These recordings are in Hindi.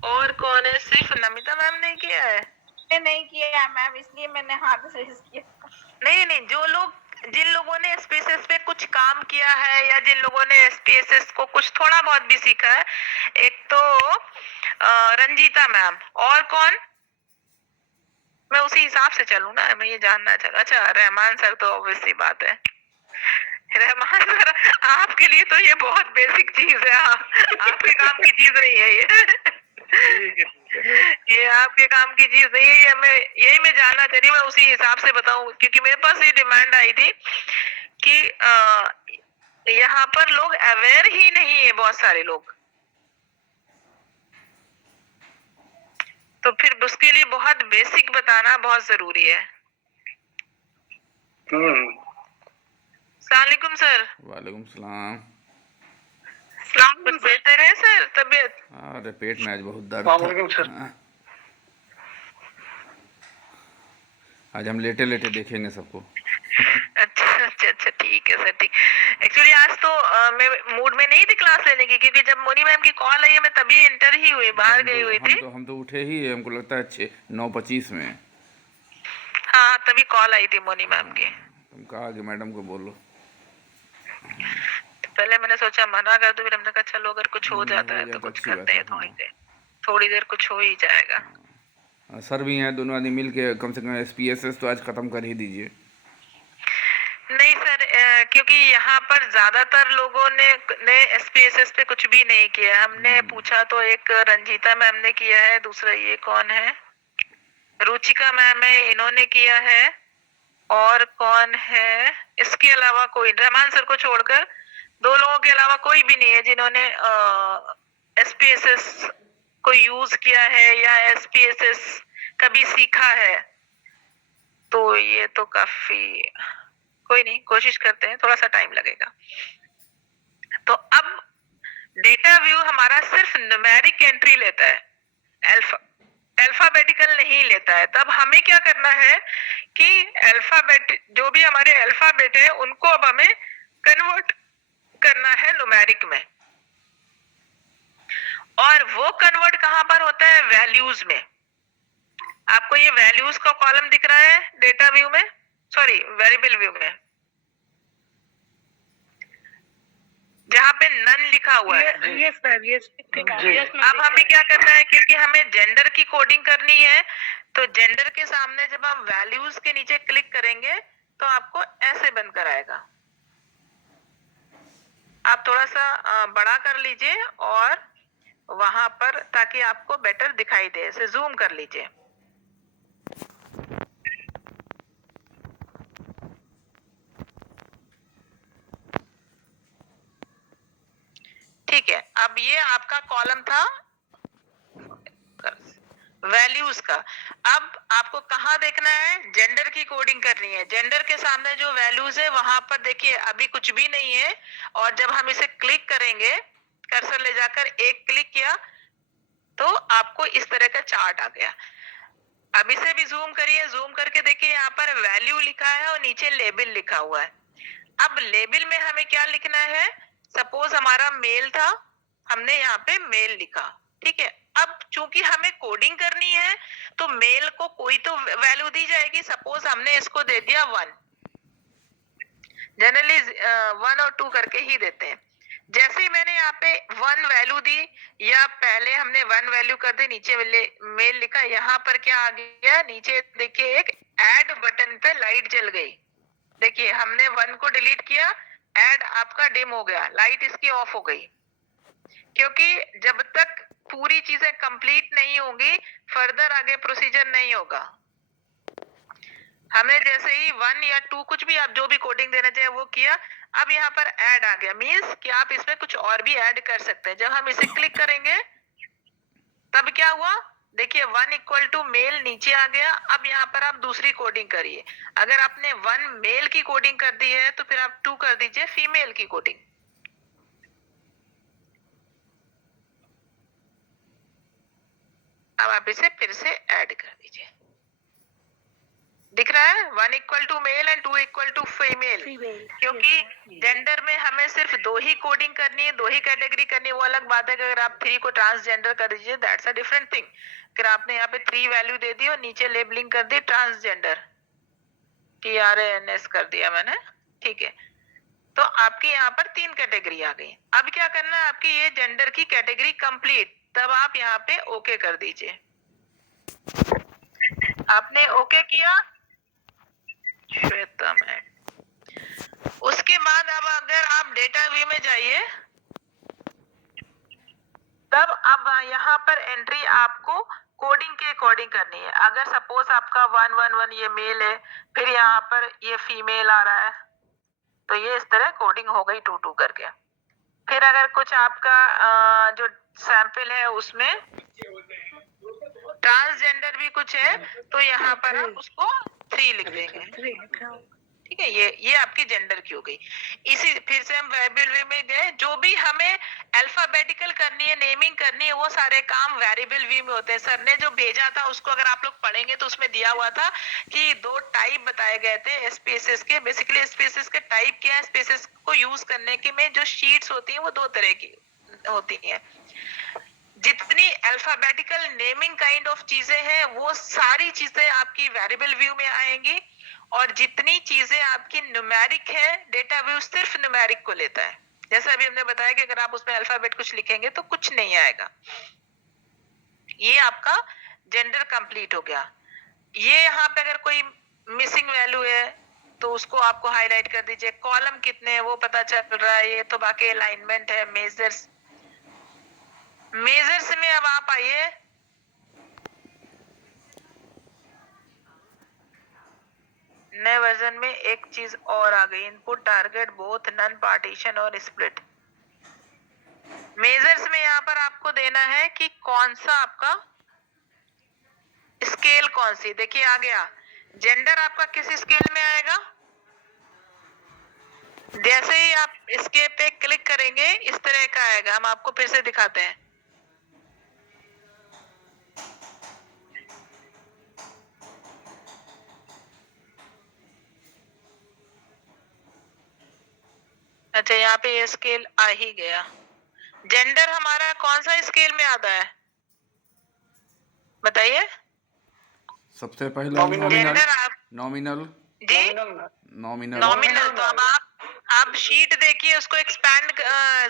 और कौन है? सिर्फ नमिता मैम ने किया है? नहीं किया मैम, इसलिए मैंने हाथ रेज किया। नहीं, जो लोग, जिन लोगों ने स्पेसेस पे कुछ काम किया है या जिन लोगों ने स्पेसेस को कुछ थोड़ा बहुत भी सीखा है, एक तो रंजीता मैम, और कौन? मैं उसी हिसाब से चलूँ ना, मैं ये जानना चाहता। अच्छा, रहमान सर तो ऑब्वियस सी बात है। रहमान सर, आपके लिए तो ये बहुत बेसिक चीज है। आपके काम की चीज नहीं है ये। ये आपके काम की चीज नहीं है। यही मैं जानना चाह रही हूँ, मैं उसी हिसाब से बताऊं, क्योंकि मेरे पास ये डिमांड आई थी कि यहाँ पर लोग अवेयर ही नहीं है, बहुत सारे लोग। तो फिर उसके लिए बहुत बेसिक बताना बहुत जरूरी है। सलामुकुम सर। वालेकुम सलाम। कुछ बेहतर है सर तबीयत? अरे पेट में आज बहुत दर्द था। आज हम लेटे लेटे देखेंगे सबको। अच्छा, ठीक है सर, ठीक। एक्चुअली आज तो मैं मूड में नहीं थी क्लास लेने की, क्योंकि जब मोनी मैम की कॉल आई है मैं तभी इंटर ही हुई, बाहर गई हुई थी। हम तो उठे ही है, हमको लगता है 9:25 में। हाँ, तभी कॉल आई थी मोनी मैम की। तुम कहा कि मैडम को बोलो। पहले मैंने सोचा मना कर दूं, फिर हमने कहा चलो अगर कुछ हो जाता है तो कुछ अच्छी बात करते है। हैं, थोड़ी देर कुछ हो ही जाएगा। सर भी हैं, दोनों आदमी मिल के कम से कम SPSS तो आज ख़त्म कर ही दीजिए। नहीं सर, क्योंकि यहाँ पर ज्यादातर लोगों ने SPSS पे कुछ भी नहीं किया। हमने पूछा तो एक रंजीता मैम ने किया है, दूसरा ये कौन है, रुचिका मैम है, इन्होंने किया है। और कौन है? इसके अलावा कोई, रहमान सर को छोड़कर दो लोगों के अलावा कोई भी नहीं है जिन्होंने SPSS को यूज किया है या SPSS कभी सीखा है। तो ये तो काफी, कोई नहीं, कोशिश करते हैं, थोड़ा सा टाइम लगेगा। तो अब डेटा व्यू हमारा सिर्फ न्यूमेरिक एंट्री लेता है, अल्फाबेटिकल नहीं लेता है। तब हमें क्या करना है कि अल्फाबेट, जो भी हमारे अल्फाबेट है उनको अब हमें कन्वर्ट करना है न्यूमेरिक में। और वो कन्वर्ट कहां पर होता है? वैल्यूज में। आपको ये वैल्यूज का कॉलम दिख रहा है डेटा व्यू में, सॉरी वेरिएबल व्यू में, जहाँ पे नन लिखा हुआ है। Yes ma'am, yes. अब हमें क्या करना है, क्योंकि हमें जेंडर की कोडिंग करनी है, तो जेंडर के सामने जब हम वैल्यूज के नीचे क्लिक करेंगे तो आपको ऐसे बनकर आएगा। आप थोड़ा सा बड़ा कर लीजिए और वहां पर, ताकि आपको बेटर दिखाई दे, इसे जूम कर लीजिए। ठीक है, अब ये आपका कॉलम था वैल्यूज का। अब आपको कहाँ देखना है? जेंडर की कोडिंग करनी है। जेंडर के सामने जो वैल्यूज है वहां पर देखिए अभी कुछ भी नहीं है, और जब हम इसे क्लिक करेंगे, कर्सर ले जाकर एक क्लिक किया तो आपको इस तरह का चार्ट आ गया। अब इसे भी जूम करिए, जूम करके देखिए यहाँ पर वैल्यू लिखा है और नीचे लेबल लिखा हुआ है। अब लेबल में हमें क्या लिखना है? सपोज हमारा मेल था, हमने यहाँ पे मेल लिखा, ठीक है। अब चूंकि हमें कोडिंग करनी है तो मेल को कोई तो वैल्यू दी जाएगी। सपोज हमने इसको दे दिया 1, जनरली 1 और 2 करके ही देते हैं। जैसे ही मैंने यहाँ पे 1 वैल्यू दी, या पहले हमने 1 वैल्यू कर दी, नीचे मेल लिखा, यहाँ पर क्या आ गया? नीचे देखिए एक ऐड बटन पे लाइट जल गई। देखिए हमने 1 को डिलीट किया, ऐड आपका डिम हो गया, लाइट इसकी ऑफ हो गई। क्योंकि जब तक पूरी चीजें कंप्लीट नहीं होंगी, फर्दर आगे प्रोसीजर नहीं होगा। हमें जैसे ही 1 या 2, कुछ भी आप जो भी कोडिंग देना चाहे वो किया। अब यहाँ पर ऐड आ गया, मीन्स कि आप इसमें कुछ और भी ऐड कर सकते हैं। जब हम इसे क्लिक करेंगे तब क्या हुआ? देखिए 1 इक्वल टू मेल नीचे आ गया। अब यहाँ पर आप दूसरी कोडिंग करिए। अगर आपने 1 मेल की कोडिंग कर दी है तो फिर आप 2 कर दीजिए फीमेल की कोडिंग। अब आप इसे फिर से ऐड कर दीजिए। दिख रहा है, 1 equal to male and 2 equal to female, क्योंकि जेंडर में हमें सिर्फ 2 ही कोडिंग करनी है, 2 ही कैटेगरी करनी है। वो अलग बात है कि अगर आप 3 को ट्रांसजेंडर कर दीजिए, दैट्स अ डिफरेंट थिंग। अगर आपने यहाँ पे 3 वैल्यू दे दी और नीचे लेबलिंग कर दी ट्रांसजेंडर, TRANS कर दिया मैंने, ठीक है। तो आपकी यहाँ पर 3 कैटेगरी आ गई। अब क्या करना है, आपकी ये जेंडर की कैटेगरी कंप्लीट, तब आप यहाँ पे ओके कर दीजिए। आपने ओके किया, श्वेता मैम। उसके बाद अब अगर आप डेटा व्यू में जाइए, तब अब यहाँ पर एंट्री आपको कोडिंग के अकॉर्डिंग करनी है। अगर सपोज आपका 111 ये मेल है, फिर यहाँ पर ये फीमेल आ रहा है, तो ये इस तरह कोडिंग हो गई 2-2 करके। फिर अगर कुछ आपका जो सैंपल है उसमें ट्रांसजेंडर भी कुछ है, तो यहाँ पर आप उसको 3 लिख देंगे, ठीक है। ये आपकी जेंडर की हो गई। इसी फिर से हम वेरिएबल व्यू में गए, जो भी हमें अल्फाबेटिकल करनी है, नेमिंग करनी है, वो सारे काम वेरिएबल व्यू में होते हैं। सर ने जो भेजा था उसको अगर आप लोग पढ़ेंगे तो उसमें दिया हुआ था कि 2 टाइप बताए गए थे स्पेसेस के। बेसिकली स्पेसेस के टाइप क्या है, स्पेसेस को यूज करने के में जो शीट्स होती हैं वो 2 तरह की होती हैं। जितनी अल्फाबेटिकल नेमिंग काइंड ऑफ चीजें हैं वो सारी चीजें आपकी वेरिएबल व्यू में आएंगी, और जितनी चीजें आपकी न्यूमेरिक है, डेटा व्यू सिर्फ न्यूमेरिक को लेता है। जैसे अभी हमने बताया कि अगर आप उसमें अल्फाबेट कुछ लिखेंगे तो कुछ नहीं आएगा। ये आपका जेंडर कंप्लीट हो गया। ये यहाँ पे अगर कोई मिसिंग वैल्यू है तो उसको आपको हाईलाइट कर दीजिए। कॉलम कितने हैं वो पता चल रहा है, ये तो बाकी अलाइनमेंट है। मेजर्स में अब आप आइए, नए वर्जन में एक चीज और आ गई, input target both none partition और स्प्लिट। मेजर्स में यहाँ पर आपको देना है कि कौन सा आपका स्केल कौन सी। देखिए आ गया, जेंडर आपका किस स्केल में आएगा। जैसे ही आप इसके पे क्लिक करेंगे इस तरह का आएगा। हम आपको फिर से दिखाते हैं। अच्छा, यहाँ पे ये स्केल आ ही गया। जेंडर हमारा कौन सा स्केल में आता है बताइए। सबसे पहले नॉमिनल, जेंडर आप नॉमिनल, जी नॉमिनल। नॉमिनल। तो अब आप शीट देखिए, उसको एक्सपैंड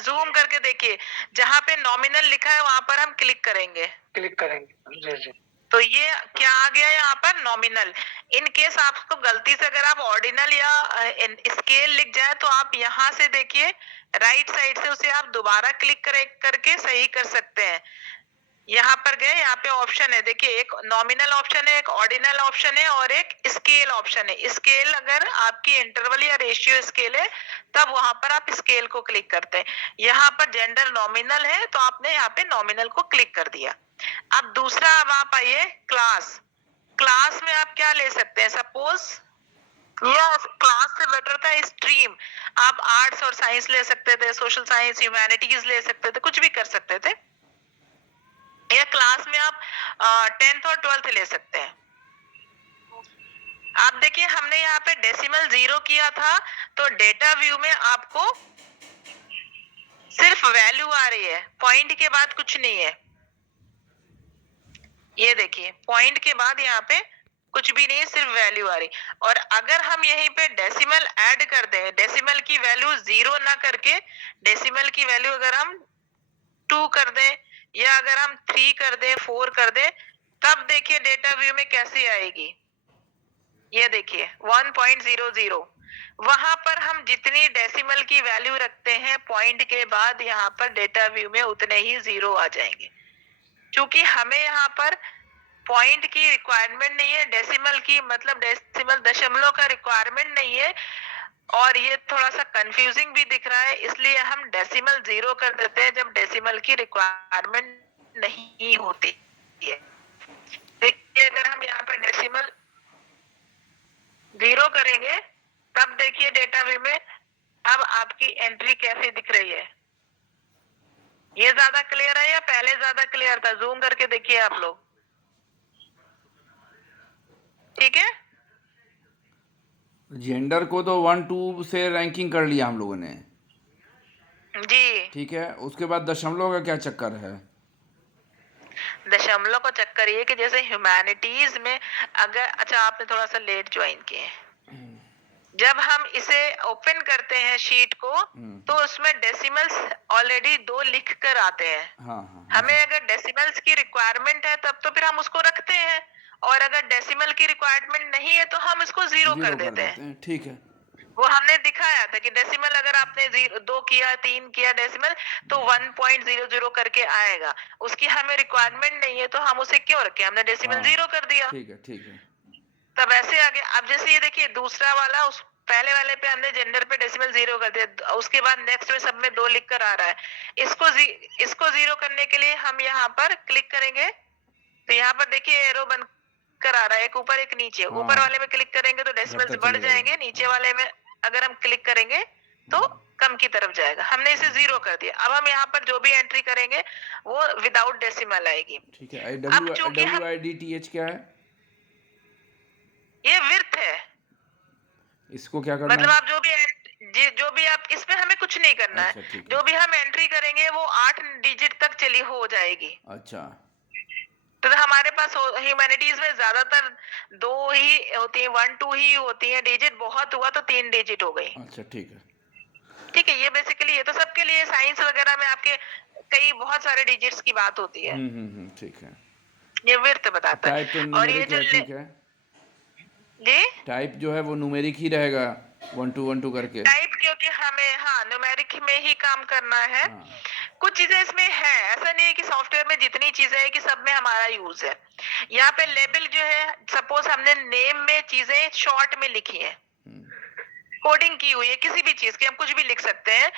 जूम करके देखिए, जहां पे नॉमिनल लिखा है वहां पर हम क्लिक करेंगे। जी जी। तो ये क्या आ गया यहाँ पर, नॉमिनल। इन केस आपको गलती से अगर आप ऑर्डिनल या स्केल लिख जाए तो आप यहाँ से देखिए राइट साइड से उसे आप दोबारा क्लिक करके सही कर सकते हैं। यहाँ पर गए, यहाँ पे ऑप्शन है, देखिए एक नॉमिनल ऑप्शन है, एक ऑर्डिनल ऑप्शन है और एक स्केल ऑप्शन है। स्केल अगर आपकी इंटरवल या रेशियो स्केल है तब वहां पर आप स्केल को क्लिक करते हैं। यहाँ पर जेंडर नॉमिनल है तो आपने यहाँ पे नॉमिनल को क्लिक कर दिया। अब दूसरा, अब आप आइए क्लास। क्लास में आप क्या ले सकते हैं, सपोज या क्लास से बेटर था स्ट्रीम। आप आर्ट्स और साइंस ले सकते थे, सोशल साइंस, ह्यूमैनिटीज ले सकते थे, कुछ भी कर सकते थे। या क्लास में आप 10th और 12th ले सकते हैं। आप देखिए हमने यहाँ पे डेसिमल 0 किया था, तो डेटा व्यू में आपको सिर्फ वैल्यू आ रही है, पॉइंट के बाद कुछ नहीं है। ये देखिए पॉइंट के बाद यहाँ पे कुछ भी नहीं है, सिर्फ वैल्यू आ रही। और अगर हम यहीं पे डेसिमल ऐड कर दें, डेसिमल की वैल्यू 0 ना करके डेसिमल की वैल्यू अगर हम 2 कर दें या अगर हम 3 कर दें, 4 कर दें, तब देखिए डेटा व्यू में कैसी आएगी। ये देखिए 1.00। वहां पर हम जितनी डेसिमल की वैल्यू रखते हैं पॉइंट के बाद, यहाँ पर डेटा व्यू में उतने ही 0 आ जाएंगे। क्योंकि हमें यहाँ पर पॉइंट की रिक्वायरमेंट नहीं है, डेसिमल की मतलब डेसिमल दशमलव का रिक्वायरमेंट नहीं है। और ये थोड़ा सा कंफ्यूजिंग भी दिख रहा है, इसलिए हम डेसिमल 0 कर देते हैं जब डेसिमल की रिक्वायरमेंट नहीं होती है। देखिए अगर हम यहाँ पर डेसिमल 0 करेंगे तब देखिए डेटा व्यू में अब आपकी एंट्री कैसी दिख रही है। ये ज्यादा क्लियर है या पहले ज्यादा क्लियर था, जूम करके देखिए आप लोग, ठीक है। जेंडर को तो 1 2 से रैंकिंग कर लिया हम लोगों ने, जी। ठीक है। उसके बाद दशमलव का क्या चक्कर है? दशमलव का चक्कर ये कि जैसे ह्यूमैनिटीज में अगर, अच्छा आपने थोड़ा सा लेट ज्वाइन किए हैं। जब हम इसे ओपन करते हैं शीट को, तो उसमें डेसिमल्स ऑलरेडी 2 लिख कर आते हैं। हाँ हाँ, हमें ऐसा अगर डेसिमल्स की रिक्वायरमेंट है तब तो फिर हम उसको रखते हैं, और अगर डेसिमल की रिक्वायरमेंट नहीं है तो हम इसको 0 कर जीरो कर देते देते हैं। हैं, ठीक है। वो हमने दिखाया था कि डेसिमल अगर आपने 2 किया, 3 किया डेसिमल, तो 1.00 करके आएगा। उसकी हमें रिक्वायरमेंट नहीं है तो हम उसे क्यों रखें, हमने डेसिमल हाँ 0 कर दिया। ठीक है, ठीक है। तब ऐसे आगे अब जैसे ये देखिए दूसरा वाला, उस पहले वाले पे हमने जेंडर पे डेसिमल 0 कर दिया, उसके बाद नेक्स्ट में सब में 2 लिख कर आ रहा है। इसको 0 करने के लिए हम यहाँ पर क्लिक करेंगे, तो यहाँ पर देखिए एरो बन कर आ रहा है, एक ऊपर एक नीचे। ऊपर हाँ, वाले में क्लिक करेंगे तो घटता डेसिमल्स बढ़ चले जाएगा। जाएंगे, नीचे वाले में अगर हम क्लिक करेंगे तो कम की तरफ जाएगा। हमने इसे 0 कर दिया। अब हम यहाँ पर जो भी एंट्री करेंगे वो विदाउट डेसिमल आएगी। ठीक है। अब चूंकि हम, WIDTH क्या है? ये विर्थ है, इसको क्या करना मतलब है? आप जो भी आप इसमें हमें कुछ नहीं करना है। अच्छा, ठीक है। जो भी हम एंट्री करेंगे वो 8 डिजिट तक चली हो जाएगी। अच्छा तो हमारे पास ह्यूमैनिटीज में ज्यादातर 2 ही होती है, 1 2 ही होती है डिजिट, बहुत हुआ तो 3 डिजिट हो गई। अच्छा, ठीक है। ठीक है, ये बेसिकली ये तो सबके लिए, साइंस वगैरह में आपके कई बहुत सारे डिजिट्स की बात होती है। ठीक है। ये विर्थ बताता टाइप तो है। और ये न्यूमेरिक जो है, ठीक है। जी, टाइप जो है वो न्यूमेरिक ही रहेगा, 1 2 1 2 करके। टाइप क्योंकि हमें हाँ न्यूमेरिक में ही काम करना है। हाँ कुछ चीजें इसमें है, ऐसा नहीं है कि सॉफ्टवेयर में जितनी चीजें है कि सब में हमारा यूज है। यहाँ पे लेबल जो है, सपोज हमने नेम में चीजें शॉर्ट में लिखी है, कोडिंग की हुई है किसी भी चीज की, हम कुछ भी लिख सकते हैं।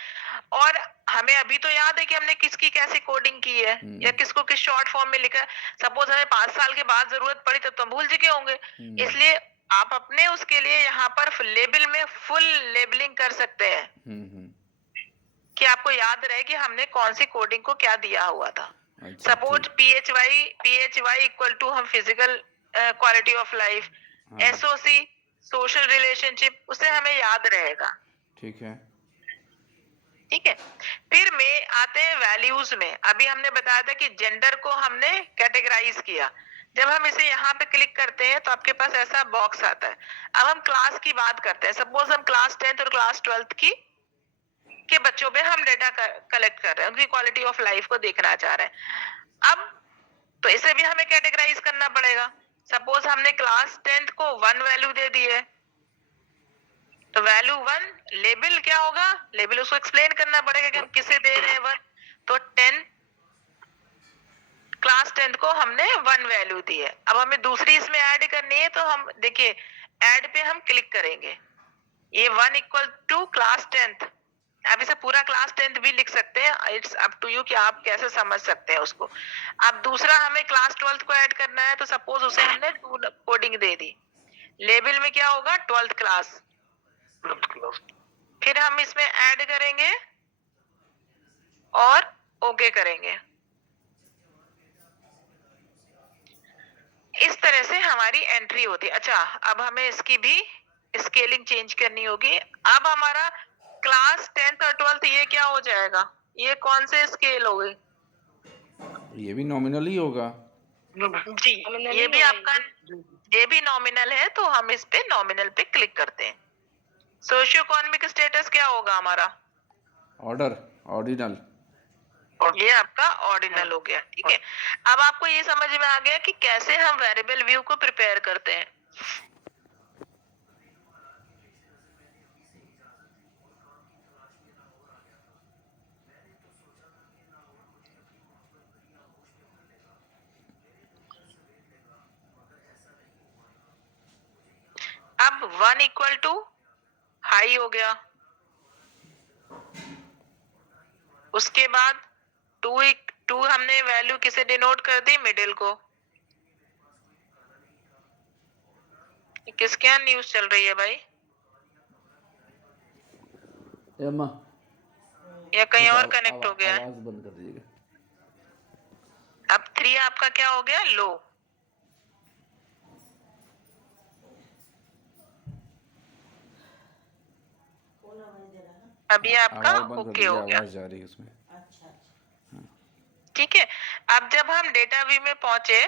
और हमें अभी तो याद है कि हमने किसकी कैसे कोडिंग की है या किसको किस शॉर्ट फॉर्म में लिखा है। सपोज हमें 5 साल के बाद जरूरत पड़ी तो हम भूल चुके होंगे। इसलिए आप अपने उसके लिए यहाँ पर लेबल में फुल लेबलिंग कर सकते हैं कि आपको याद रहे कि हमने कौन सी कोडिंग को क्या दिया हुआ था। अच्छा, सपोज ठीक। PHY इक्वल टू हम फिजिकल क्वालिटी ऑफ लाइफ, हाँ SOC सोशल रिलेशनशिप, उसे हमें याद रहेगा। ठीक है। ठीक है, फिर में आते हैं वैल्यूज में। अभी हमने बताया था कि जेंडर को हमने कैटेगराइज किया। जब हम इसे यहाँ पे क्लिक करते हैं तो आपके पास ऐसा बॉक्स आता है। अब हम क्लास की बात करते हैं। सपोज हम क्लास 10th और क्लास 12th की के बच्चों पे हम डेटा कलेक्ट कर रहे हैं, उनकी क्वालिटी ऑफ लाइफ को देखना चाह रहे हैं। अब तो इसे भी हमें कैटेगराइज करना पड़ेगा। सपोज हमने क्लास 10th को 1 वैल्यू दे दी है, तो वैल्यू 1, लेबल क्या होगा, लेबल उसको एक्सप्लेन करना पड़ेगा कि हम किसे दे रहे हैं 1। तो 10 क्लास 10th को हमने 1 वैल्यू दी है। अब हमें दूसरी इसमें ऐड करनी है, तो हम देखिए ऐड पे हम क्लिक करेंगे। ये 1 इक्वल टू क्लास 10th, आप इसे पूरा क्लास 10th भी लिख सकते हैं, इट्स अप टू यू कि आप कैसे समझ सकते हैं उसको। अब दूसरा हमें क्लास 12th को ऐड करना है, तो सपोज उसे हमने 2 कोडिंग दे दी। लेबल में क्या होगा, 12th क्लास। फिर हम इसमें ऐड करेंगे और ओके करेंगे। इस तरह से हमारी एंट्री होती है। अच्छा, अब हमें इसकी भी स्केलिंग चेंज करनी होगी। अब हमारा क्लास 10th और 12th ये क्या हो जाएगा, ये कौन से स्केल हो गई? ये भी नॉमिनल ही होगा। जी, ये भी आपका, ये भी नॉमिनल है, तो हम इस पे नॉमिनल पे क्लिक करते हैं। सोशियो इकोनॉमिक स्टेटस क्या होगा हमारा? Order, ordinal. ये आपका ऑर्डिनल हो गया। ठीक है, अब आपको ये समझ में आ गया कि कैसे हम वेरिएबल व्यू को प्रिपेयर करते हैं। अब 1 इक्वल टू हाई हो गया, उसके बाद 2 हमने वैल्यू किसे डिनोट कर दी, मिडिल को। किसके यहाँ न्यूज चल रही है भाई, एम्मा, या कहीं और थोड़ा कनेक्ट हो गया है? आवाज बंद कर दीजिएगा। अब 3 आपका क्या हो गया, लो। अभी आपका आवाज़ बंद कर ओके दीजिए, हो गया। आवाज़ जा रही है उसमें। ठीक है, अब जब हम डेटा व्यू में पहुंचे,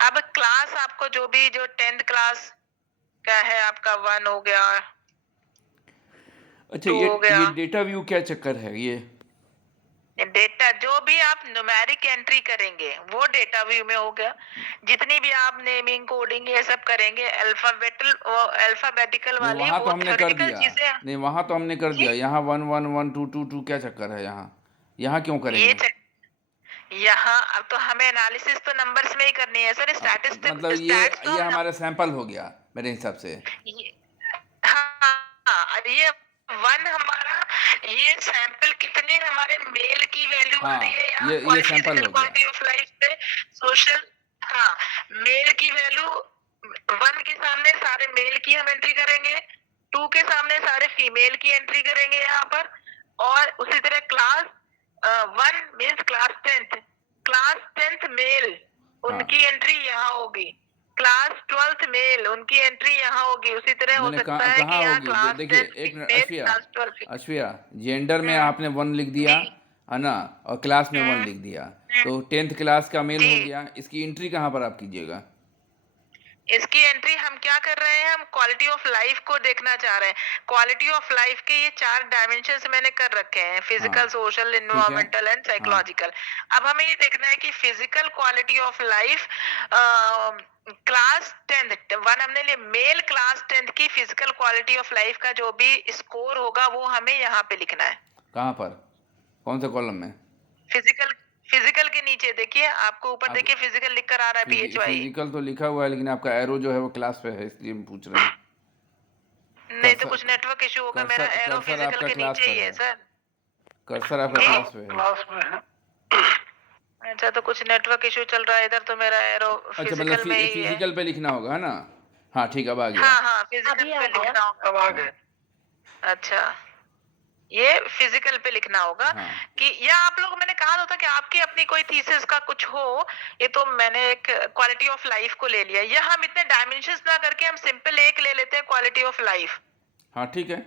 अब क्लास आपको जो 10th क्लास का है आपका 1 हो गया, अच्छा, 2 हो गया। ये डेटा व्यू क्या चक्कर है ये? डेटा जो भी आप न्यूमेरिक एंट्री करेंगे वो डेटा व्यू में हो गया। जितनी भी आप नेमिंग कोडिंग ये सब करेंगे अल्फाबेटिकल नहीं, वाली वहाँ तो वो हमने कर थ्योरेटिकल दिया। चीजें। नहीं, वहाँ तो हमने कर जी दिया। यहाँ 1 1 1 2 2 2 क्या चक्कर है यहाँ? यहाँ क्यों ये करेंगे? यहाँ अब तो हमें एनालिसिस तो नंबर्स में ही करनी है सर। अब मतलब स्टैट्स तो ये हम हमारा सैंपल हो गया मेरे हिसाब से। ये, हाँ, अब ये 1 हमारा, ये सैंपल कितने हमारे मेल की वैल्यू आ रही है हाँ, यहाँ ये सैंपल फिजिकल हो गया। क्वालिटी ऑफ लाइफ पे सोशल। हाँ, मेल की वैल्यू 1 के सामने सारे मेल की हम एंट्री करेंगे, 2 के सामने सारे फीमेल की एंट्री करेंगे यहाँ पर। और उसी तरह class 1 means class 10th mail, हाँ, उनकी एंट्री यहाँ होगी। क्लास 12th मेल, उनकी एंट्री यहाँ होगी। उसी तरह हो मैंने सकता है कि कहाँ यहाँ होगी? क्लास देखिए, 10th एक मिनट, फीमेल, अश्विया, क्लास 12 अश्विया, जेंडर में हम्म, आपने 1 लिख दिया, जी है ना? और क्लास में 1 हम्म, लिख दिया, हम्म, तो 10th क्लास का मेल जी। हो गया। इसकी एंट्री कहाँ पर आप कीजिएगा? इसकी एंट्री हम क्या कर रहे हैं, हम क्वालिटी ऑफ लाइफ को देखना चाह रहे हैं। क्वालिटी ऑफ लाइफ के ये 4 डायमेंशन मैंने कर रखे हैं, हाँ, फिजिकल, सोशल, ठीक है। इन्वायरमेंटल एंड हाँ, साइकोलॉजिकल। अब हमें ये देखना है कि physical quality of life class 10th 1 हमने लिए मेल, क्लास 10th की फिजिकल क्वालिटी ऑफ लाइफ का जो भी स्कोर होगा वो हमें यहाँ पे लिखना है। कहाँ पर? कौन से कॉलम में? फिजिकल, फिजिकल के नीचे देखिए, आपको ऊपर आप देखिए फिजिकल लिख कर आ रहा है PHY। फिजिकल तो लिखा हुआ है, लेकिन आपका एरो जो है वो क्लास पे है, इसलिए हम पूछ रहे हैं। नहीं तो कर्सर कुछ नेटवर्क इशू होगा, मेरा कर्सर एरो कर्सर फिजिकल आपका के क्लास नीचे पर ही है है। सर। कर्सर आपका जी क्लास पे है। क्लास में है। अच्छा, तो कुछ नेटवर्क इशू चल रहा है इधर, तो मेरा एरो अच्छा, मतलब फिजिकल में ही है। फिजिकल पे लिखना होगा, है ना? हाँ, ठीक, अब आ गया। हाँ हाँ, फिजिकल अभी आ पे गया। लिखना होगा। अब आ हाँ, गए। अच्छा, ये फिजिकल पे लिखना होगा हाँ, कि, या आप लोग, मैंने कहा था कि आपकी अपनी कोई थीसिस का कुछ हो। ये तो मैंने एक क्वालिटी ऑफ लाइफ को ले लिया, या हम इतने डायमेंशंस ना करके हम सिंपल एक ले लेते हैं, क्वालिटी ऑफ लाइफ। हाँ, ठीक है।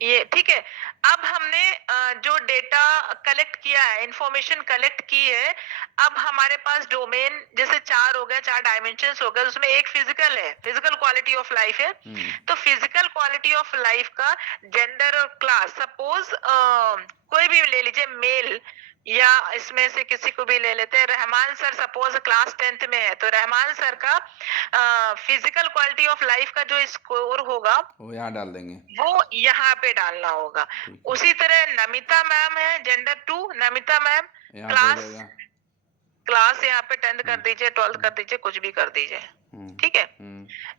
ये ठीक है। अब हमने जो डेटा कलेक्ट किया है, इंफॉर्मेशन कलेक्ट की है, अब हमारे पास डोमेन जैसे 4 हो गए, 4 डायमेंशंस हो गए, उसमें एक फिजिकल है, फिजिकल क्वालिटी ऑफ लाइफ है। तो फिजिकल क्वालिटी ऑफ लाइफ का जेंडर और क्लास, सपोज कोई भी ले लीजिए, मेल, या इसमें से किसी को भी ले लेते हैं। Rahman sir suppose class 10th में है, तो रहमान सर का फिजिकल क्वालिटी ऑफ लाइफ का जो स्कोर होगा वो यहाँ डाल देंगे। वो यहाँ पे डालना होगा। ठीक है, उसी तरह नमिता मैम है, जेंडर 2, नमिता मैम यहाँ पे हो क्लास, जाएगा। क्लास यहाँ पे 10th कर दीजिए, 12th कर दीजिए, कुछ भी कर दीजिए। ठीक है,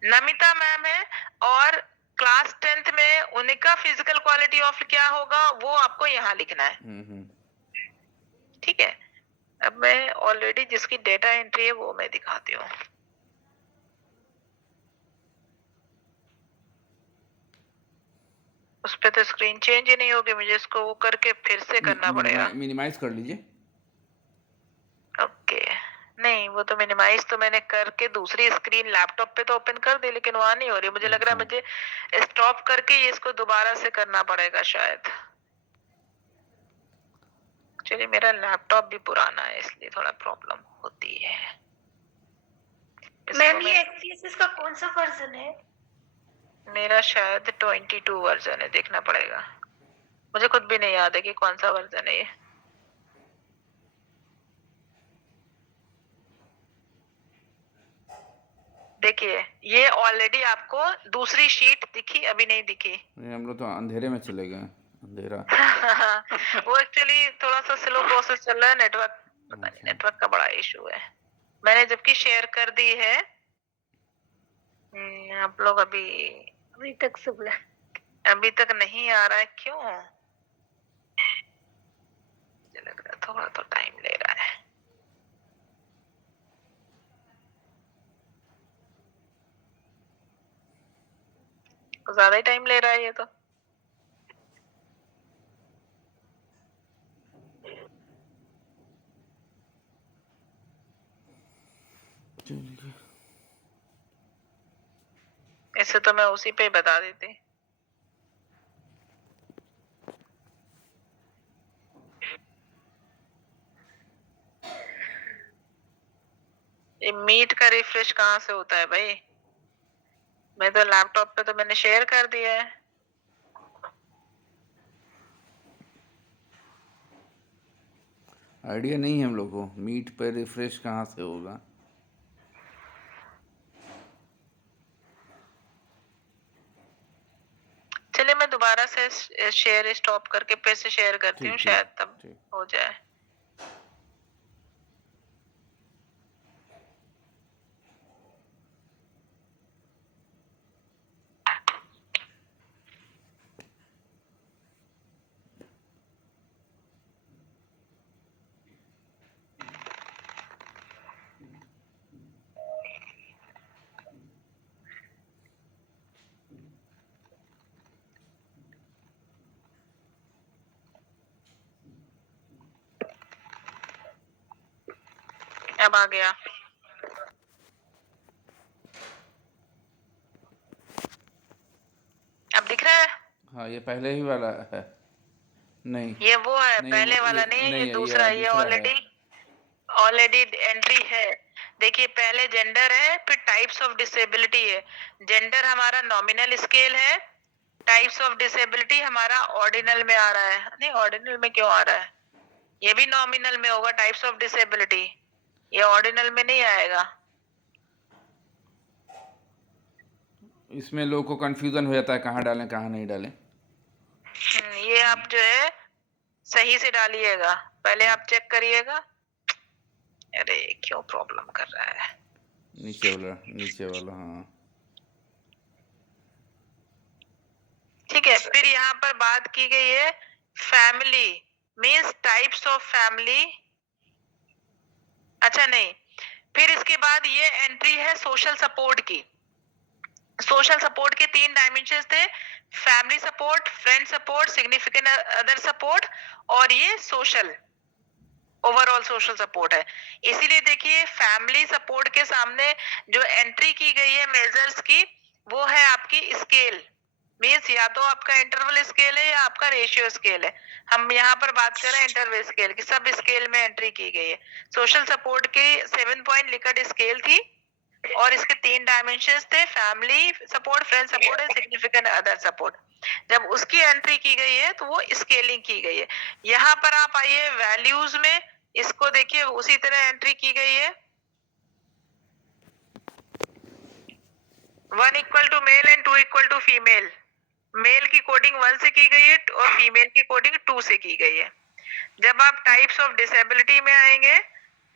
नमिता मैम है, और क्लास 10th में उनका फिजिकल क्वालिटी ऑफ क्या होगा वो आपको यहाँ लिखना है। ठीक है, अब मैं ऑलरेडी जिसकी डेटा एंट्री है वो मैं दिखाती हूँ। उस पे तो स्क्रीन चेंज ही नहीं होगी, मुझे इसको वो करके फिर से करना पड़ेगा। मिनिमाइज कर लीजिए। ओके, नहीं वो तो मिनिमाइज तो मैंने करके दूसरी स्क्रीन लैपटॉप पे तो ओपन कर दी, लेकिन वहां नहीं हो रही। मुझे लग रहा है अच्छा, मुझे स्टॉप करके ये इसको दोबारा से करना पड़ेगा शायद। चलिए, मेरा लैपटॉप भी पुराना है इसलिए थोड़ा प्रॉब्लम होती है। मैम ये एक्सपीएसएस का कौन सा वर्जन है? मेरा शायद 22 वर्जन है, देखना पड़ेगा। मुझे खुद भी नहीं याद है कि कौन सा वर्जन है ये। देखिए, ये ऑलरेडी आपको दूसरी शीट दिखी, अभी नहीं दिखी। हम लोग तो अंधेरे में चले गए, अंधेरा। वो एक्चुअली थोड़ा सा स्लो प्रोसेस चल रहा है, नेटवर्क, पता नहीं, नेटवर्क का बड़ा इशू है। मैंने जबकि शेयर कर दी है। आप लोग अभी तक सुबह अभी तक नहीं आ रहा है, क्यों? मुझे लग रहा है थोड़ा तो टाइम ले रहा है। ज्यादा ही टाइम ले रहा है ये तो। चलिए, ऐसे तो मैं उसी पे ही बता देती। ये मीट का रिफ्रेश कहाँ से होता है भाई? मैं तो लैपटॉप पे तो मैंने शेयर कर दिया है। आइडिया नहीं है हम लोग को मीट पर रिफ्रेश कहाँ से होगा। चलिए मैं दोबारा से शेयर स्टॉप करके फिर से शेयर करती हूँ, ठीक शायद ठीक तब ठीक। हो जाए। अब आ गया। अब दिख रहा है? हाँ ये पहले ही वाला है। नहीं ये वो है, नहीं पहले वो वाला नहीं है, ये नहीं है, दूसरा। ये दूसरा है। ऑलरेडी एंट्री है। देखिए पहले जेंडर है, फिर टाइप्स ऑफ डिसेबिलिटी है। जेंडर हमारा नॉमिनल स्केल है, टाइप्स ऑफ डिसेबिलिटी हमारा ऑर्डिनल में आ रहा है। नहीं, ऑर्डिनल में क्यों आ रहा है? ये भी नॉमिनल में होगा टाइप्स ऑफ डिसेबिलिटी, ये ऑर्डिनल में नहीं आएगा। इसमें लोगों को कंफ्यूजन हो जाता है कहाँ डालें कहाँ नहीं डालें। ये आप जो है सही से डालिएगा, पहले आप चेक करिएगा। अरे क्यों प्रॉब्लम कर रहा है? नीचे वाला हाँ। ठीक है, फिर यहाँ पर बात की गई है family means types of family. अच्छा नहीं, फिर इसके बाद ये एंट्री है सोशल सपोर्ट की। सोशल सपोर्ट के 3 डायमेंशन थे, family support, friend support, significant other support, और ये सोशल ओवरऑल सोशल सपोर्ट है। इसीलिए देखिए फैमिली सपोर्ट के सामने जो एंट्री की गई है मेजर्स की, वो है आपकी स्केल। मीन्स या तो आपका इंटरवल स्केल है या आपका रेशियो स्केल है। हम यहाँ पर बात कर रहे हैं इंटरवल स्केल की, सब स्केल में एंट्री की गई है। सोशल सपोर्ट की 7 पॉइंट लिकर्ट स्केल थी और इसके 3 डायमेंशंस थे, family support, friend support and significant other support. जब उसकी एंट्री की गई है तो वो स्केलिंग की गई है। यहाँ पर आप आइए वैल्यूज में, इसको देखिए उसी तरह एंट्री की गई है। 1 equal to male and 2 equal to female. Male की कोडिंग 1 से की गई है और फीमेल की कोडिंग 2 से की गई है। जब आप टाइप्स ऑफ डिसेबिलिटी में आएंगे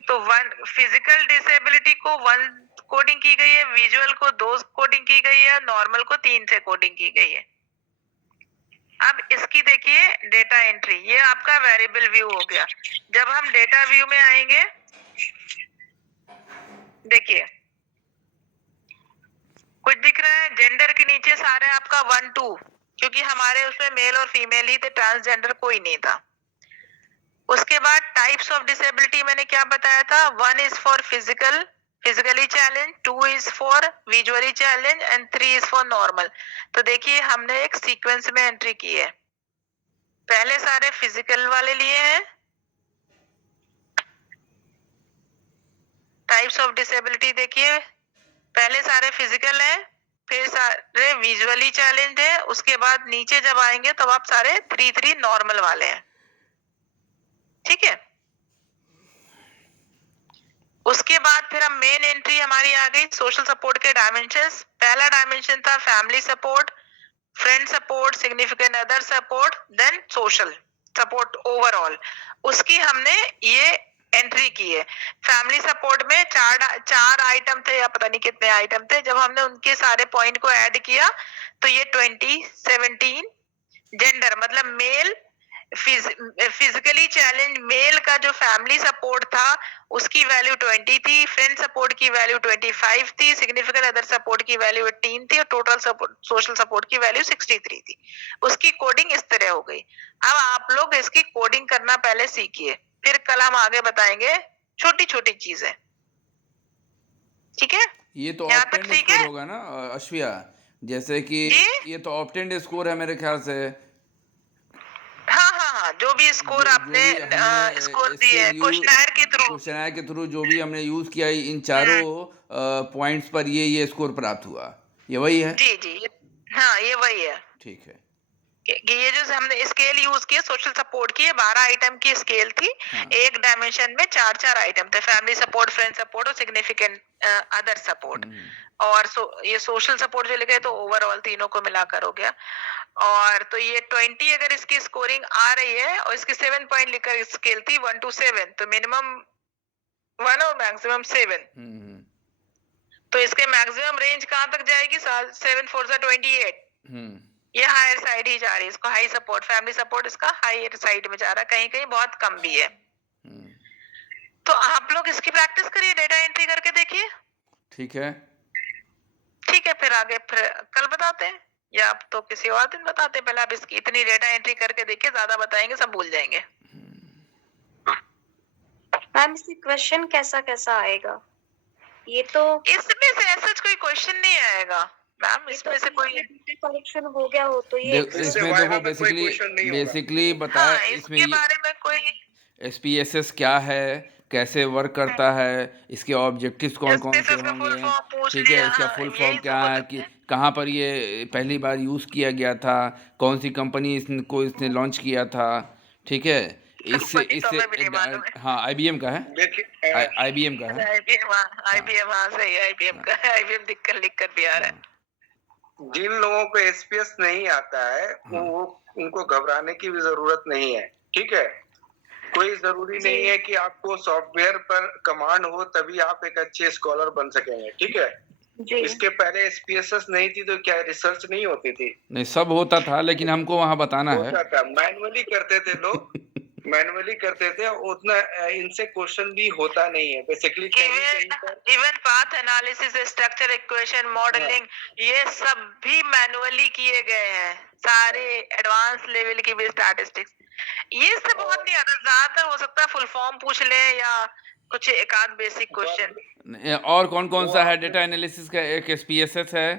तो 1 फिजिकल डिसेबिलिटी को 1 कोडिंग की गई है, विजुअल को 2 कोडिंग की गई है, नॉर्मल को 3 से कोडिंग की गई है। अब इसकी देखिए डेटा एंट्री, ये आपका वेरिएबल व्यू हो गया। जब हम डेटा व्यू में आएंगे, देखिए कुछ दिख रहा है? जेंडर के नीचे सारे आपका 1 2, क्योंकि हमारे उसमें मेल और फीमेल ही थे, ट्रांसजेंडर कोई नहीं था। उसके बाद टाइप्स ऑफ डिसेबिलिटी मैंने क्या बताया था? 1 is for physically challenge, 2 is for visually challenge and 3 is for normal. तो देखिए हमने एक सीक्वेंस में एंट्री की है। पहले सारे फिजिकल वाले लिए हैं, टाइप्स ऑफ डिसेबिलिटी देखिए पहले सारे फिजिकल है, फिर सारे विजुअली चैलेंज है, उसके बाद नीचे जब आएंगे तब आप सारे 3 नॉर्मल वाले हैं। ठीक है, उसके बाद फिर हम मेन एंट्री हमारी आ गई सोशल सपोर्ट के डायमेंशंस। पहला डायमेंशन था family support, friend support, significant other support, then social support overall. उसकी हमने ये एंट्री की है। फैमिली सपोर्ट में चार आइटम थे या पता नहीं कितने आइटम थे, जब हमने उनके सारे पॉइंट को ऐड किया तो ये 2017। जेंडर मतलब मेल, फिजिकली चैलेंज मेल का जो फैमिली सपोर्ट था उसकी वैल्यू 20 थी, फ्रेंड सपोर्ट की वैल्यू 25 थी, सिग्निफिकेंट अदर सपोर्ट की वैल्यू 18 थी और टोटल सोशल सपोर्ट की वैल्यू 63 थी। उसकी कोडिंग इस तरह हो गई। अब आप लोग इसकी कोडिंग करना पहले सीखिए, फिर कल हम आगे बताएंगे छोटी छोटी चीजें। ठीक है, ये तो यहाँ ऑक्टेंड तक ठीक स्कोर है? होगा ना अश्विया? जैसे कि जी ये तो ऑप्टेंड स्कोर है मेरे ख्याल से। हाँ हाँ हाँ, जो भी स्कोर जो आपने भी हमने स्कोर दिए स्केल है यू क्वेश्चनर के थ्रू। क्वेश्चनर के थ्रू जो भी हमने यूज़ किया, इन चारों पॉइंट्स पर ये स्कोर प्राप्त हुआ, ये वही है। जी जी हाँ, ये वही है ठीक है। कि ये जो हमने स्केल यूज किए सोशल सपोर्ट की, 12 आइटम की स्केल थी। हाँ। एक डायमेंशन में 4 आइटम थे, फैमिली सपोर्ट, फ्रेंड सपोर्ट और सिग्निफिकेंट अदर सपोर्ट। और ये सोशल सपोर्ट जो लिखे तो ओवरऑल तीनों को मिलाकर हो गया। और तो ये 20 अगर इसकी स्कोरिंग आ रही है और इसकी 7 पॉइंट लिखकर स्केल थी 1 to 7, तो मिनिमम 1 और मैक्सिमम 7। तो इसके मैक्सिमम रेंज कहाँ तक जाएगी? 7 4 28। ये हायर साइड ही जा रही है, इसको हाई सपोर्ट, फैमिली सपोर्ट इसका हायर साइड में जा रहा है, कहीं कहीं बहुत कम भी है। तो आप लोग इसकी प्रैक्टिस करिए, डेटा एंट्री करके देखिए। ठीक है। ठीक है, फिर आगे फिर कल बताते हैं या आप तो किसी और दिन बताते हैं। पहले आप इसकी इतनी डेटा एंट्री करके देखिए, ज्यादा बताएंगे सब भूल जाएंगे। मैम इसकी क्वेश्चन कैसा कैसा आएगा? ये तो इसमें से ऐसा कोई क्वेश्चन नहीं आएगा मैम, इसमें से कोई कलेक्शन हो गया हो तो ये इसमें देखो बेसिकली बताया हाँ, इसमें इसके बारे में कोई SPSS क्या है, कैसे वर्क करता है, इसके ऑब्जेक्टिव्स कौन कौन से SPSS का फुल होंगे, फॉर्म पूछ ठीक है, लिया, इसका हाँ, फुल यही फॉर्म सब क्या है, बताते कि हैं। कहाँ पर ये पहली बार यूज़ किया गया था, कौन सी कंपनी इसने लॉन्च किया था, ठीक है। इससे कंपनी तो इससे हमें भी नहीं मालूम है। हाँ IBM का है, देखिए IBM का है। IBM हाँ सही है, IBM का है, IBM लिख कर भी आ रहा है। जिन लोगों को SPS नहीं आता है वो उनको घबराने की भी जरूरत नहीं है, ठीक है। कोई जरूरी नहीं है कि आपको सॉफ्टवेयर पर कमांड हो तभी आप एक अच्छे स्कॉलर बन सकेंगे, ठीक है। इसके पहले SPSS नहीं थी तो क्या रिसर्च नहीं होती थी? नहीं, सब होता था लेकिन हमको वहाँ बताना है। होता था, मैनुअली करते थे लोग, मैनुअली करते थे, उतना इनसे क्वेश्चन भी होता नहीं है basically. Even path analysis, structure equation, modelling, ये सब भी मैनुअली किए गए हैं, सारे एडवांस लेवल की भी स्टैटिस्टिक्स। ये सब बहुत नहीं आता, ज्यादातर हो सकता है फुल फॉर्म पूछ ले या कुछ एक आध बेसिक क्वेश्चन। और कौन कौन सा है डेटा एनालिसिस का? एक SPSS है,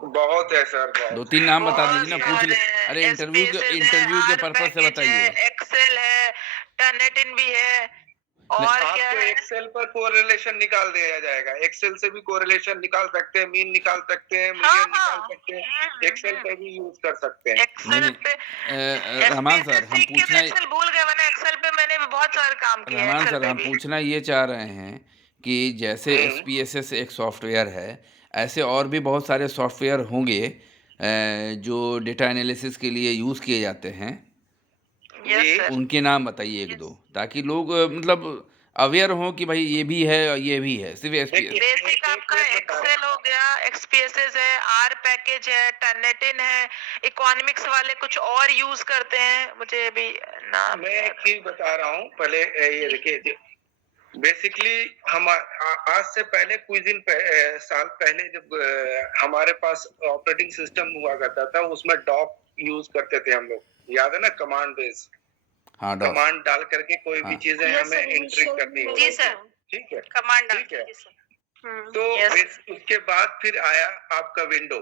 बहुत है सर, बहुत। 2-3 नाम बता बहुत दीजिए ना, पूछ ले। सारे अरे इंटरव्यू के पर्पज से बताइए। एक्सेल है, टर्नेटिन भी है, और क्या आपको है? एक्सेल पर कोरिलेशन निकाल दिया जाएगा, एक्सेल से भी कोरिलेशन निकाल सकते हैं, मीन निकाल सकते हैं, मीडियन निकाल सकते हैं, एक्सेल पे भी यूज कर सकते हैं। एक्सेल पे रहमान सर, हम पूछना एक्सेल भूल गए मैंने, एक्सेल पे मैंने भी बहुत सारे काम किए हैं, रहमान एक्सेल सर पे हम भी। पूछना ये चाह रहे हैं कि जैसे SPSS एक सॉफ्टवेयर है, ऐसे और भी बहुत सारे सॉफ्टवेयर होंगे जो डेटा एनालिसिस के लिए यूज़ किए जाते हैं। यस सर, उनके नाम बताइए एक दो, ताकि लोग मतलब अवेयर हों कि भाई ये भी है और ये भी है, सिर्फ SPSS। बेसिक आपका एक्सेल हो गया, XPSS है, आर पैकेज है, टर्नेटिन है, इकोनॉमिक्स वाले कुछ और यूज करते हैं, मुझे भी नाम मैं एक चीज बता रहा हूँ पहले, ये देखिए बेसिकली हम आज से पहले कुछ दिन साल पहले जब हमारे पास ऑपरेटिंग सिस्टम हुआ करता था, उसमें डॉक यूज करते थे हम लोग, याद है ना, कमांड बेस। हाँ, कमांड डाल करके कोई भी चीजें हमें एंट्री करनी होती जी सर, ठीक है, कमांड ठीक है। डाल तो यस उसके बाद फिर आया आपका विंडो,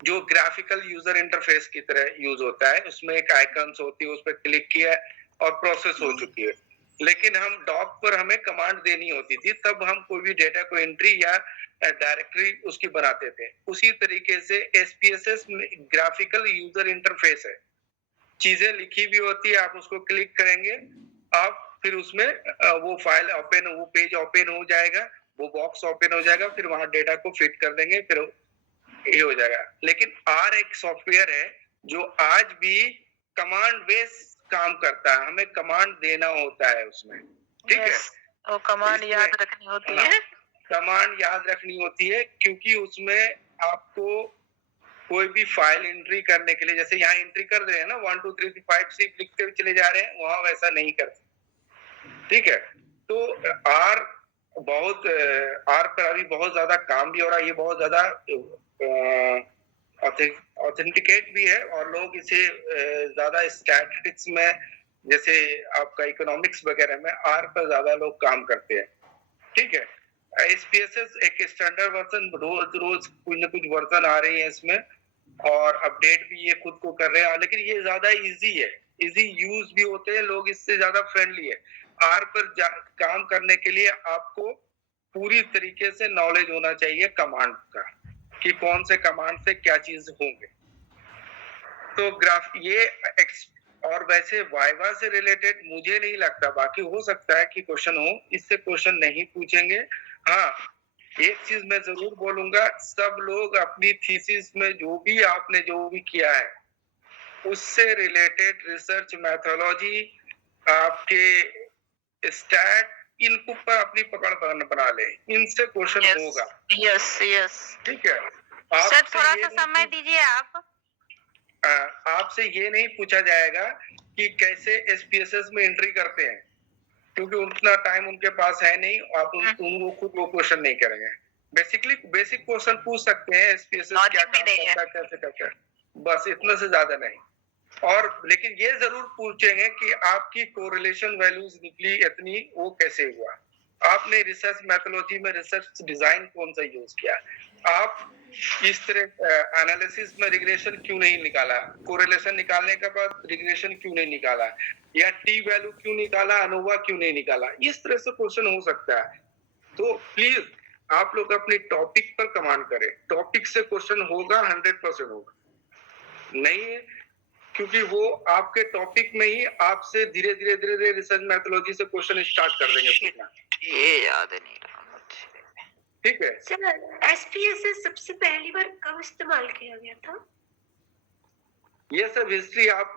जो ग्राफिकल यूजर इंटरफेस की तरह यूज होता है, उसमें एक आइकन्स होती है, उस पर क्लिक किया और प्रोसेस हो चुकी है। लेकिन हम डॉक पर हमें कमांड देनी होती थी, तब हम कोई भी डेटा को एंट्री या डायरेक्टरी उसकी बनाते थे। उसी तरीके से SPSS ग्राफिकल यूजर इंटरफेस है, चीजें लिखी भी होती है, आप उसको क्लिक करेंगे, आप फिर उसमें वो फाइल ओपन, वो पेज ओपन हो जाएगा, वो बॉक्स ओपन हो जाएगा, फिर वहां डेटा को फिट कर देंगे, फिर ये हो जाएगा। लेकिन R एक सॉफ्टवेयर है जो आज भी कमांड बेस काम करता है, हमें कमांड देना होता है उसमें, ठीक है। वो कमांड याद रखनी होती है, कमांड याद रखनी होती है, क्योंकि उसमें आपको कोई भी फाइल एंट्री करने के लिए, जैसे यहाँ एंट्री कर रहे हैं ना 1 2 3 5 6 लिखते हुए चले जा रहे हैं, वहां वैसा नहीं करते, ठीक है। तो आर पर अभी बहुत ज्यादा काम भी हो रहा है, ये बहुत ज्यादा ऑथेंटिकेट भी है, और लोग इसे ज्यादा स्टैटिस्टिक्स में, जैसे आपका इकोनॉमिक्स वगैरह में आर पर ज्यादा लोग काम करते हैं, ठीक है। एसपीएसएस एक स्टैंडर्ड वर्जन, रोज रोज कुछ ना कुछ वर्जन आ रही है इसमें, और अपडेट भी ये खुद को कर रहे हैं, लेकिन ये ज्यादा इजी है, इजी यूज भी होते हैं लोग, इससे ज्यादा फ्रेंडली है। आर पर काम करने के लिए आपको पूरी तरीके से नॉलेज होना चाहिए कमांड का, कि कौन से कमांड से क्या चीज होंगे। तो ग्राफ ये और वैसे वाइवा से रिलेटेड मुझे नहीं लगता, बाकी हो सकता है कि क्वेश्चन हो, इससे क्वेश्चन नहीं पूछेंगे। हाँ, एक चीज मैं जरूर बोलूंगा, सब लोग अपनी थीसिस में जो भी किया है उससे रिलेटेड रिसर्च मैथोलॉजी, आपके स्टैट, इनको पर अपनी पकड़ बना ले, इनसे क्वेश्चन होगा। Yes yes. ठीक है, सर थोड़ा सा समय दीजिए आप। आपसे ये नहीं पूछा जाएगा कि कैसे एसपीएसएस में एंट्री करते हैं, क्योंकि उतना टाइम उनके पास है नहीं, आप उनको खुद वो क्वेश्चन नहीं करेंगे। बेसिकली बेसिक क्वेश्चन पूछ सकते हैं, एसपीएसएस क्या काम करता है, कैसे करता है, बस इतना से ज्यादा नहीं। और लेकिन ये जरूर पूछेंगे कि आपकी कोरिलेशन वैल्यूज निकली इतनी, वो कैसे हुआ, आपने रिसर्च मैथोलॉजी में रिसर्च डिजाइन कौन सा यूज किया, आप इस तरह एनालिसिस में रिग्रेशन क्यों नहीं निकाला, कोरिलेशन निकालने के बाद रिग्रेशन क्यों नहीं निकाला, या टी वैल्यू क्यों निकाला, अनोवा क्यों नहीं निकाला, इस तरह से क्वेश्चन हो सकता है। तो प्लीज आप लोग अपने टॉपिक पर कमांड करें, टॉपिक से क्वेश्चन होगा, 100% होगा, नहीं है क्योंकि वो आपके टॉपिक में ही आपसे धीरे धीरे रिसर्च मैथोलॉजी से क्वेश्चन स्टार्ट कर देंगे पूछना। ये याद नहीं रहा मुझे। ठीक है सर, एसपीएसएस सबसे पहली बार कब इस्तेमाल किया गया था? ये सब हिस्ट्री आप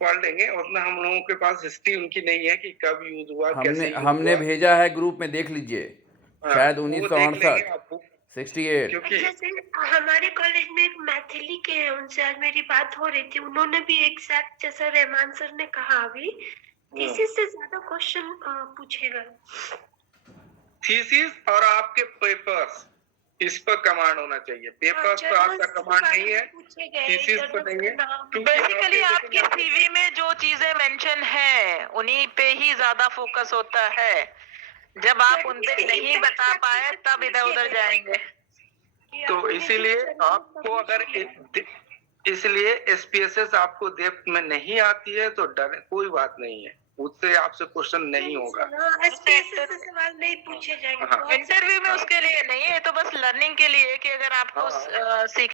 पढ़ लेंगे, उतना हम लोगों के पास हिस्ट्री उनकी नहीं है कि कब यूज हुआ, कैसे यूज हमने हुआ। भेजा है ग्रुप में, देख लीजिए, शायद वो 1968 68। क्योंकि जैसे हमारे कॉलेज में एक मैथिली के हैं, उनसे आज मेरी बात हो रही थी, उन्होंने भी एग्जैक्ट जैसा रहमान सर ने कहा अभी, थीसिस से ज्यादा क्वेश्चन पूछे गए। थीसिस और आपके पेपर्स, इस पर कमांड होना चाहिए, पेपर्स पर आपका कमांड नहीं है, थीसिस पर नहीं है। बेसिकली आपकी सीवी में जो चीजें मेंशन है उन्हीं पे ही ज्यादा फोकस होता है, जब आप उन पे नहीं बता पाए तब इधर उधर जाएंगे। तो इसीलिए आपको अगर इसलिए एसपीएसएस आपको डेप्थ में नहीं आती है तो डर कोई बात नहीं है, उससे आपसे क्वेश्चन नहीं होगा, एसपीएसएस से सवाल नहीं पूछे जाएंगे। हाँ। इंटरव्यू में उसके लिए नहीं है, तो बस लर्निंग के लिए कि अगर आपको सीखना